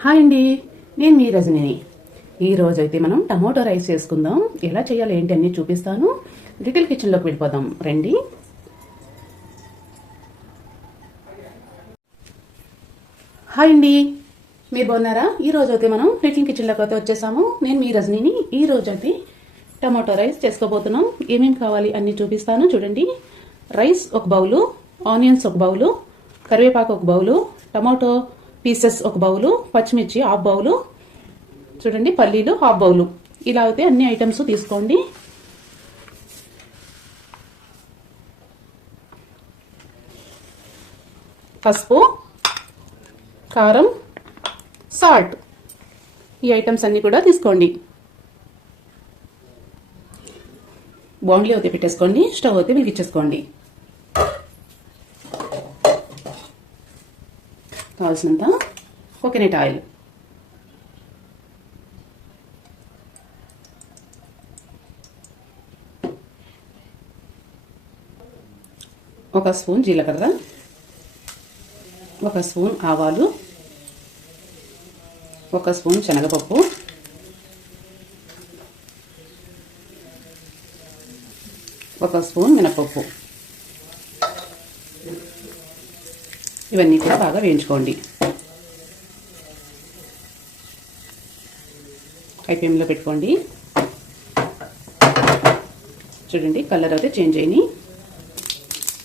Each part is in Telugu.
హాయ్ అండి, నేను మీ రజనిని. ఈరోజు అయితే మనం టమోటో రైస్ చేసుకుందాం. ఎలా చేయాలి ఏంటి అన్నీ చూపిస్తాను. లిటిల్ కిచెన్లోకి వెళ్ళిపోదాం రండి. హాయ్ అండి, మీరు బాగున్నారా? ఈరోజు అయితే మనం లిటిల్ కిచెన్లోకి అయితే వచ్చేసాము. నేను మీ రజనిని. ఈరోజు అయితే టమోటో రైస్ చేసుకోబోతున్నాం. ఏమేమి కావాలి అన్నీ చూపిస్తాను చూడండి. రైస్ ఒక బౌలు, ఆనియన్స్ ఒక బౌలు, కరివేపాకు ఒక బౌలు, టమాటో పీసెస్ ఒక బౌలు, పచ్చిమిర్చి హాఫ్ బౌలు, చూడండి పల్లీలు హాఫ్ బౌలు. ఇలా అయితే అన్ని ఐటమ్స్ తీసుకోండి. పసుపు, కారం, సాల్ట్, ఈ ఐటమ్స్ అన్ని కూడా తీసుకోండి. బాండ్లీ అయితే పెట్టేసుకోండి. స్టవ్ అయితే వెలిగించేసుకోండి. కావాల్సినంత కోకోనట్ ఆయిల్, ఒక స్పూన్ జీలకర్ర, ఒక స్పూన్ ఆవాలు, ఒక స్పూన్ శనగపప్పు, ఒక స్పూన్ మినపప్పు. ఇవన్నీ కూడా బాగా వేయించుకోండి. హై ఫ్లేమ్లో పెట్టుకోండి. చూడండి కలర్ అయితే చేంజ్ అయినాయి.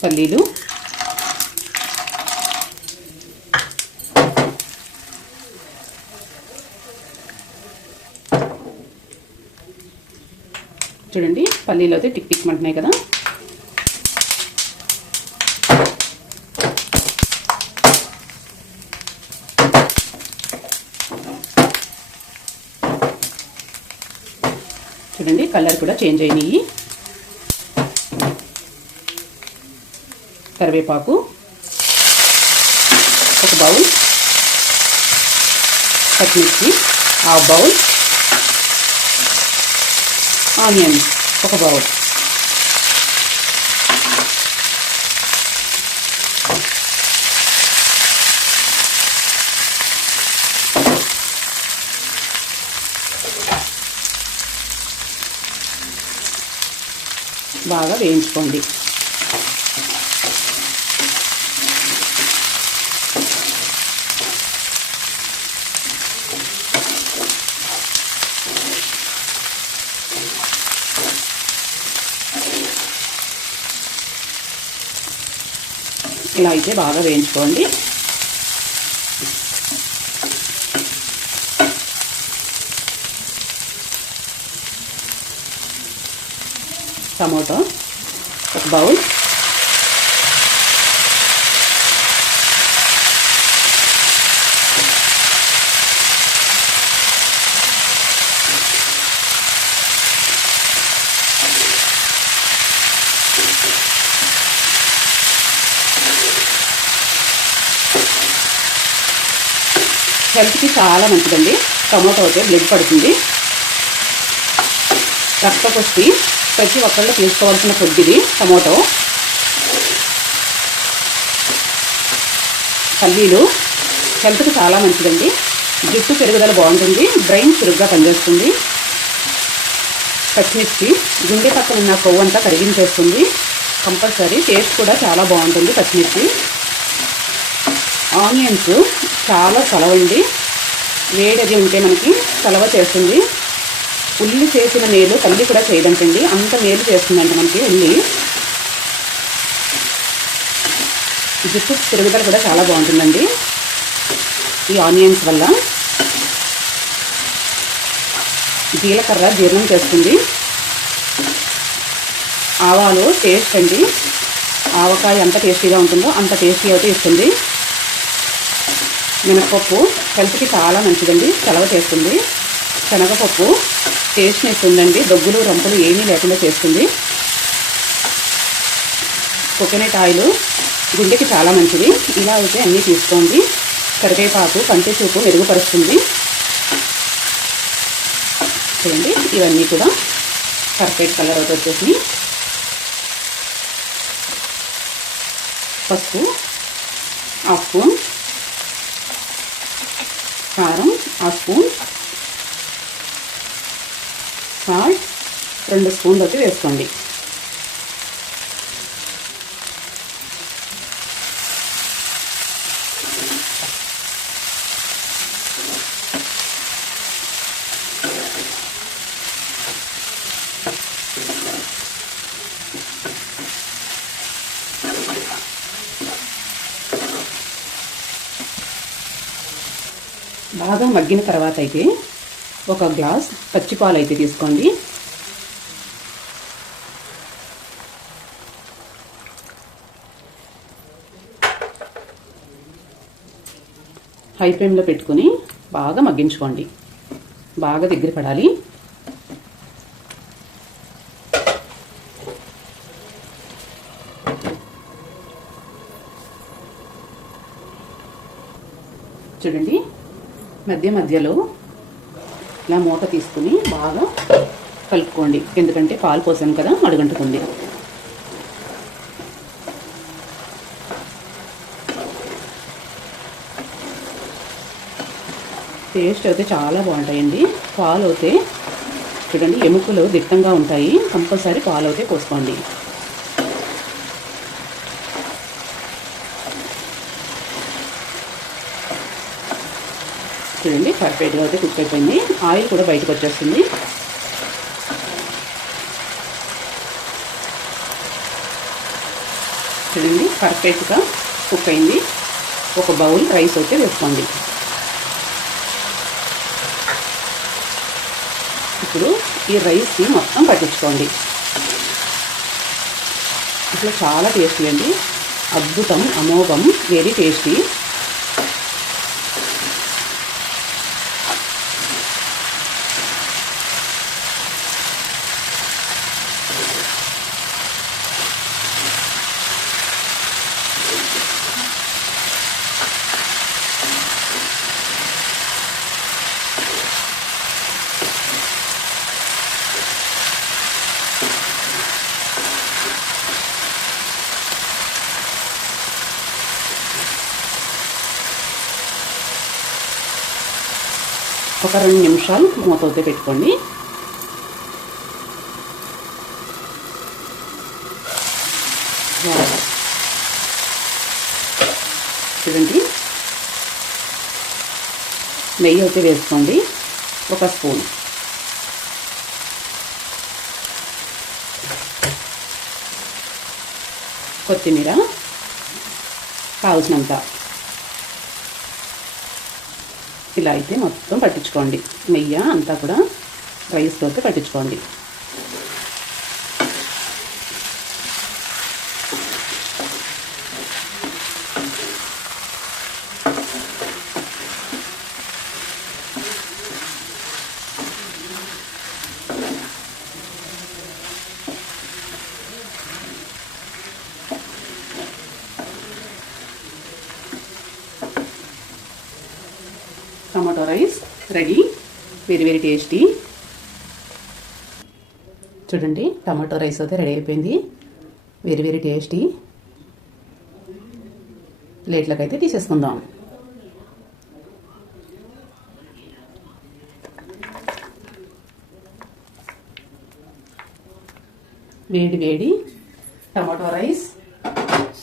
పల్లీలు, చూడండి పల్లీలు అయితే టిక్ టిక్ మంటున్నాయి కదా. చూడండి కలర్ కూడా చేంజ్ అయినాయి. కరివేపాకు ఒక బౌల్, పచ్చిమిర్చి హాఫ్ బౌల్, ఆనియన్స్ ఒక బౌల్. బాగా వేయించుకోండి. ఇలా అయితే బాగా వేయించుకోండి. టమాటో ఒక బౌల్, హెల్త్కి చాలా మంచిదండి. టమాటో అయితే బ్లడ్ పడుతుంది. రక్తపుష్టి ప్రతి ఒక్కళ్ళు తీసుకోవాల్సిన ఫుడ్ ఇది టమాటో. పల్లీలు హెల్త్కి చాలా మంచిదండి. జుట్టు పెరుగుదల బాగుంటుంది. బ్రెయిన్ చురుగ్గా పనిచేస్తుంది. పచ్చిమిర్చి గుండె పక్కన ఉన్న కొవ్వంతా కరిగించేస్తుంది. కంపల్సరీ టేస్ట్ కూడా చాలా బాగుంటుంది పచ్చిమిర్చి. ఆనియన్స్ చాలా చలవండి. వేడది ఉంటే మనకి చలవ చేస్తుంది. ఉల్లి చేసిన మేలు తల్లి కూడా చేయదంటండి. అంత మేలు చేస్తుందంట మనకి ఉల్లి. జుట్టు పెరుగుదల కూడా చాలా బాగుంటుందండి ఈ ఆనియన్స్ వల్ల. జీలకర్ర జీర్ణం చేస్తుంది. ఆవాలు టేస్ట్ అండి. ఆవకాయ ఎంత టేస్టీగా ఉంటుందో అంత టేస్టీ అయితే ఇస్తుంది. మినపప్పు హెల్త్కి చాలా మంచిదండి, చలవ చేస్తుంది. శనగపప్పు టేస్ట్ని ఇస్తుందండి. దగ్గులు రంపులు ఏమీ లేకుండా చేస్తుంది. కోకోనట్ ఆయిల్ గుండెకి చాలా మంచిది. ఇలా అయితే అన్నీ తీసుకోండి. కరివేపాకు కంటి చూపు మెరుగుపరుస్తుంది. చూడండి ఇవన్నీ కూడా పర్ఫెక్ట్ కలర్ అవుతుంది వచ్చేసి. పసుపు హాఫ్ స్పూన్, కారం హాఫ్ స్పూన్, సాల్ట్ 2 స్పూన్లు అయితే వేసుకోండి. బాగా మగ్గిన తర్వాత అయితే 1 గ్లాస్ పచ్చిపాలు అయితే తీసుకోండి. హై ఫ్లేమ్లో పెట్టుకుని బాగా మగ్గించుకోండి. బాగా దగ్గర పడాలి. చూడండి, మధ్య మధ్యలో ఇలా మూత తీసుకుని బాగా కలుపుకోండి. ఎందుకంటే పాలు పోసాం కదా, అడుగంటుకుంది. టేస్ట్ అయితే చాలా బాగుంటాయండి. పాలు అయితే చూడండి, ఎముకలు దిట్టంగా ఉంటాయి. కంపల్సరీ పాలు అయితే పోసుకోండి. చూడండి, పర్ఫెక్ట్గా అయితే కుక్ అయిపోయింది. ఆయిల్ కూడా బయటకు వచ్చేస్తుంది. చూడండి, పర్ఫెక్ట్గా కుక్ అయింది. 1 బౌల్ రైస్ అయితే వేసుకోండి. ఇప్పుడు ఈ రైస్ని మొత్తం పట్టించుకోండి. ఇట్లా చాలా టేస్టీ అండి. అద్భుతం, అమోఘం, వెరీ టేస్టీ. ఒక 2 నిమిషాలు మూతతో పెట్టుకోండి. చూడండి, నెయ్యి అయితే వేసుకోండి. 1 స్పూన్, కొత్తిమీర కావాల్సినంత. ఇలా అయితే మొత్తం పట్టించుకోండి. నెయ్యి అంతా కూడా రైస్తో అయితే పట్టించుకోండి. Tomato rice ready. Very very tasty. చూడండి, టమాటో రైస్ అయితే రెడీ అయిపోయింది. Very very tasty. ప్లేట్లకు అయితే తీసేసుకుందాం. వేడి వేడి టమాటో రైస్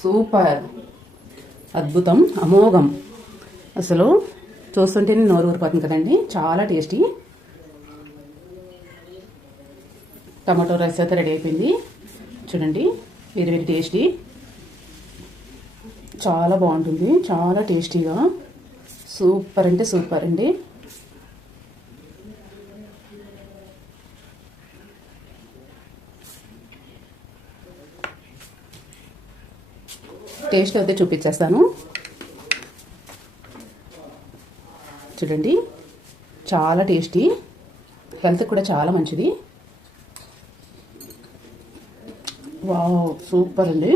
సూపర్, అద్భుతం, అమోఘం. అసలు చూస్తుంటేనే నోరు ఊరిపోతుంది కదండి. చాలా టేస్టీ. టమాటో రైస్ అయితే రెడీ అయిపోయింది. చూడండి, వెరీ వెరీ టేస్టీ. చాలా బాగుంటుంది, చాలా టేస్టీగా. సూపర్ అంటే సూపర్ అండి. టేస్ట్ అయితే చూపించేస్తాను. చూడండి, చాలా టేస్టీ, హెల్త్ కూడా చాలా మంచిది. వావ్, సూపర్ అండి.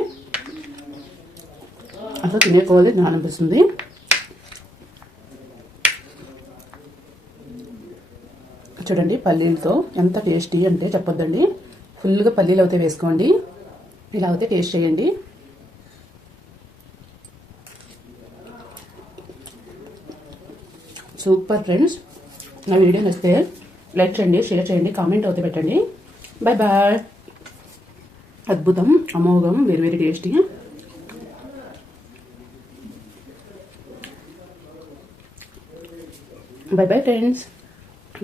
అసలు తినేకోవాలి అనిపిస్తుంది. చూడండి, పల్లీలతో ఎంత టేస్టీ అంటే చెప్పొద్దండి. ఫుల్గా పల్లీలు అయితే వేసుకోండి. ఇలా అయితే టేస్ట్ చేయండి. Super friends. నా వీడియో నచ్చితే లైక్ చేయండి, షేర్ చేయండి, కామెంట్ అయితే పెట్టండి. Bye bye. అద్భుతం, అమోఘం, very very tasty. Bye bye friends.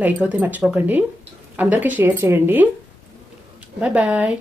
Like అయితే మర్చిపోకండి, అందరికీ షేర్ చేయండి. Bye bye.